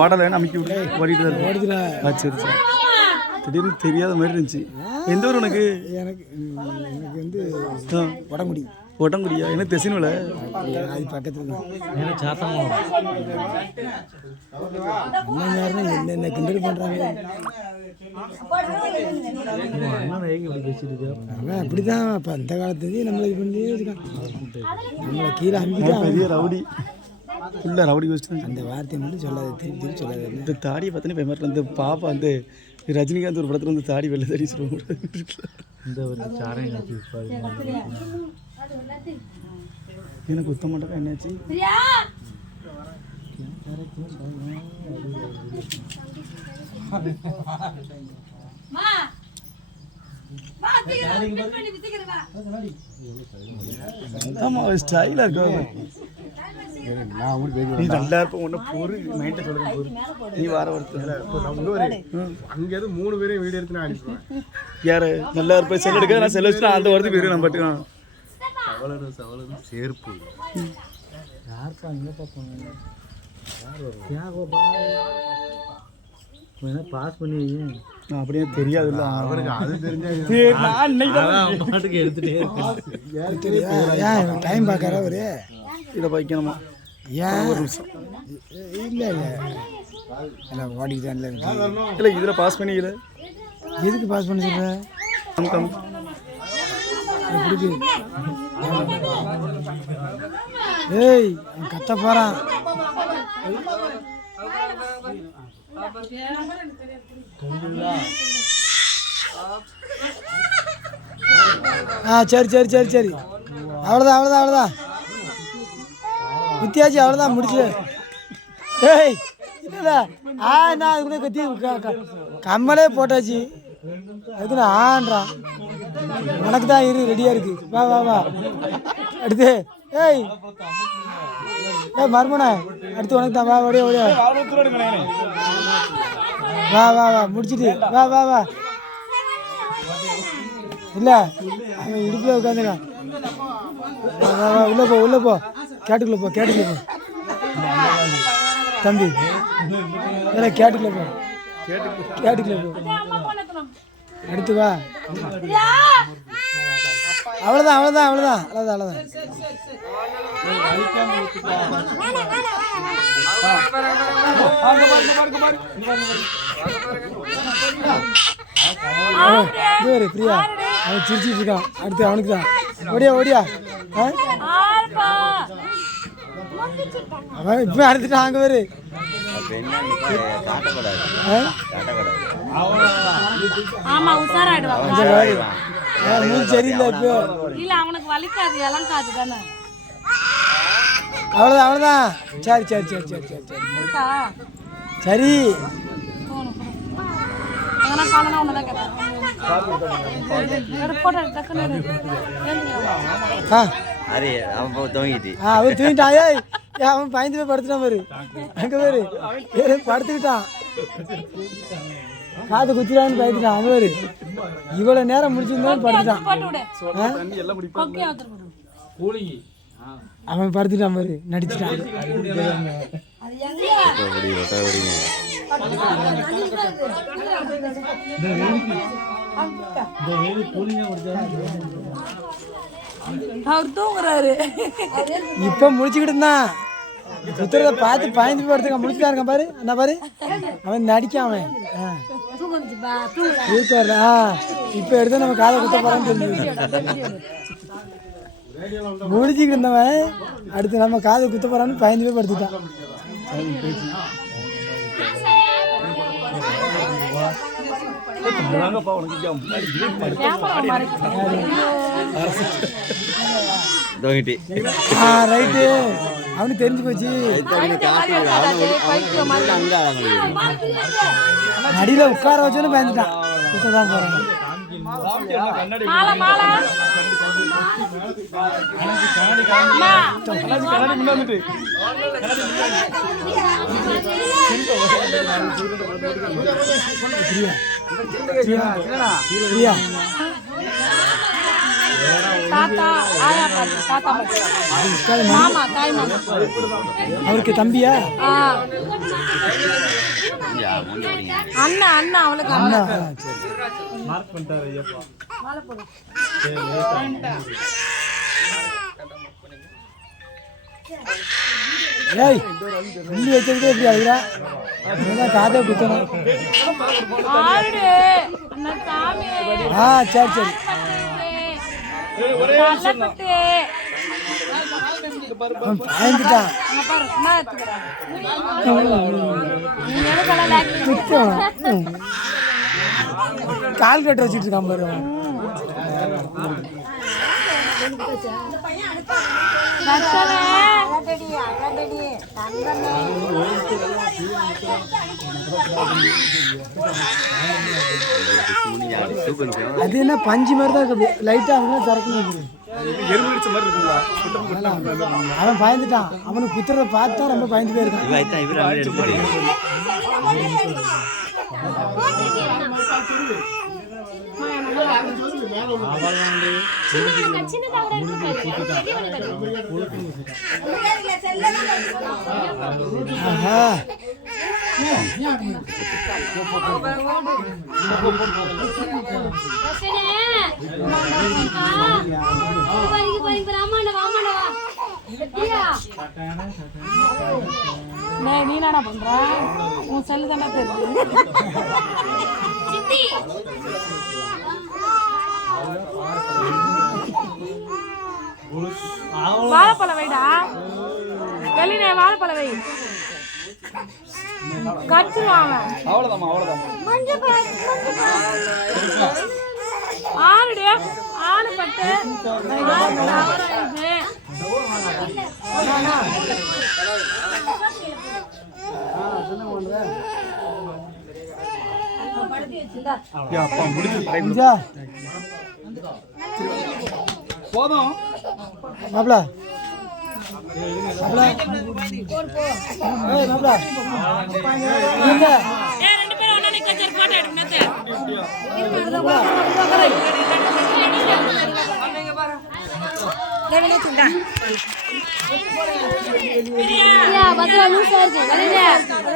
ஓடலை அமைக்கி விட்டு ஓடிட்டு தான் ஓடிதுல. சரி சரி. திடீர்னு தெரியாத மாதிரி இருந்துச்சு. எந்த ஊர் உனக்கு? எனக்கு வந்து உடம்புடி. உடம்புடியா? என்ன தெசினுல? அது பக்கத்தில் எனக்கு சாத்தமாக என்னென்ன கிண்டல் பண்ணுறாங்க. அவன் அப்படிதான் அப்போ அந்த காலத்துலேயே நம்மளை இது பண்ணி இருக்கான். நம்மளை கீழே அனுப்பிட்டான். பெரிய ரவுடி ஃபுல்லாக ரவுடி வச்சு அந்த வார்த்தையை மட்டும் சொல்லாது, திருப்பி திருப்பி சொல்லாது. இந்த தாடியை பார்த்தோன்னே பயமாதிரி வந்து பாப்பா வந்து ரஜினிகாந்த் ஒரு படத்தில் வந்து தாடி வெள்ளை தாடி சொல்லுவாங்க. இந்த ஒரு சாரையும் எனக்கு குத்த மாட்டேன். என்னாச்சு? ஸ்டைலாக இருக்கும். நீ நல்லா இருப்ப ஒன்று பொறு மைண்டை சொல்லுங்க. பொறு நீ வார அங்கேயாவது 3 பேரையும் வீடியோ எடுத்து நான் அனுப்புவேன். யாரு நல்லா இருப்ப செல் எடுக்க நான் செல் வச்சுட்டு அந்த வரது போயிரு. நான் பாட்டுக்கலாம் சவலரும் சேர்ப்பு யாருப்பா இங்கே பார்ப்போங்க. பாஸ் பண்ணி அப்படியே தெரியாதுல்ல அவருக்கு. அது தெரிஞ்சா பாட்டுக்கு எடுத்துட்டே ஏன் டைம் பார்க்கற ஒரு இதை வைக்கணுமா? ஏன் ஒரு நிமிஷம். இல்லை இல்லை இல்லை ஓடிக்கிட்டான்ல. இல்லை இதில் பாஸ் பண்ணிக்கல. எதுக்கு பாஸ் பண்ண சொல்ற? கம் பிடிக்கு. ஏய் அவன் கத்த போகிறான். சரி சரி சரி சரி. அவ்வளோதான் அவ்வளோதான் அவ்வளோதான் வித்தியாச்சு. அவ்வளோதான் முடிச்சு. ஏய் இல்லை நான் அதுக்குள்ளே கத்தி கம்மலே போட்டாச்சு. அதுக்கு நான் ஆன்றான். உனக்கு தான் இரு ரெடியாக இருக்கு. வா வா வா அடுத்து. ஏய் மர்மனே அடுத்து உனக்கு தான். வா ஓடியா ஓடியா. வா வா வா முடிச்சிட்டு வா வா வா. இல்லை அவன் இடுப்பில் உட்காந்துக்கான். வா வா வா உள்ளே போ உள்ளே போ. கேட்டுக்குள்ளே போ கேட்டுக்குள்ளே போ தம்பி. இல்லை கேட்டுக்குள்ளே போ கேட்டுக்குள்ளே போ. அடுத்து வா. அவ்வளோதான் அவ்வளோதான் அவ்வளோதான் அவ்வளோதான் அவ்வளோதான். இது பிரியா அவன் சிரிச்சிட்டு இருக்கான். அடுத்து அவனுக்கு தான். ஓடியா ஓடியா. அவன் இப்போ அடுத்துட்டான். அங்கே வரு. சரியில்லை இப்போ. அவ்வளோதான் அவ்வளோதான். சரி சரி சரி சரி சரி சரி சரி. அவர் தூங்கிட்டான். அவன் பயந்து போய் படுத்துட்டான் பாரு. அங்கே பாரு படுத்துக்கிட்டான். காது குத்திரான்னு பயந்துட்டான். அங்கே பாரு இவ்வளோ நேரம் முடிச்சிருந்தான்னு படுத்துட்டான். அவன் படுத்துட்டான் பாரு நடிச்சுட்டான். இப்ப முடிச்சுக்கிட்டு இருந்தான். சுத்துறத பார்த்து பயந்து போய் படுத்துக்கான். முடிச்சுதான் இருக்கான் பாரு. என்ன பாரு அவன் நடிக்கான். அவன் இப்ப எடுத்து நம்ம காதை குத்த போறான்னு தெரிஞ்சு முடிச்சுக்கிட்டு இருந்தவன் அடுத்து நம்ம காதை குத்த போறான்னு பயந்து போய் படுத்துட்டான். ரைட்டு அவனுக்கு தெரிஞ்சு போச்சு. அடியில உட்கார வச்சோன்னு பயந்துட்டான். குத்ததான் போறான். தாத்தா ஆயா பாட்டி தாத்தா பாட்டி மாமா தாய் மாமா அவருக்கு தம்பியா அண்ணா அண்ணா அவளுக்கு அண்ணா அண்ணா சரி மார்க் பண்ணிட்டாரு ஐயப்பா. மாலை போடு ஏய் புள்ளி வச்சதுக்கே எப்படி ஆகுதா நீதான் காதை குத்தணும் ஆடு அண்ணா சாமி சரி சரி நல்லப்பட்டு அவன் பயந்துட்டான் அங்க பாரு நான் எடுத்துக்கிறேன் நீ எனக்கெல்லாம் லாக்கி குத்தவன். கால் கட்ட வச்சுட்டு இருக்கான் பாரு அவன். அது என்ன பஞ்சு மாதிரி தான் இருக்குது லைட்டா அவங்க திறக்கணும் எருமடிச்ச மாதிரி இருக்குங்களா? அவன் பயந்துட்டான் அவனுக்கு குத்துறத பார்த்தா ரொம்ப பயந்து போயிருக்கான் ஆஹா நீ என்ன பண்ற உன் செல்லு தானே தெரியும் வாழைப்பழம் வைடா வெளியே வாழைப்பழம் வை கடிச்சிருவாங்க ஆறுடி ஆளு பட்டு போதும் மாப்ள மாப்ள ஏய் மாப்ள நீங்க ரெண்டு பேரும் ஒண்ணா நிக்க சரி போட்டோ எடுக்கணும் பத்திரம் லூசா இருக்கு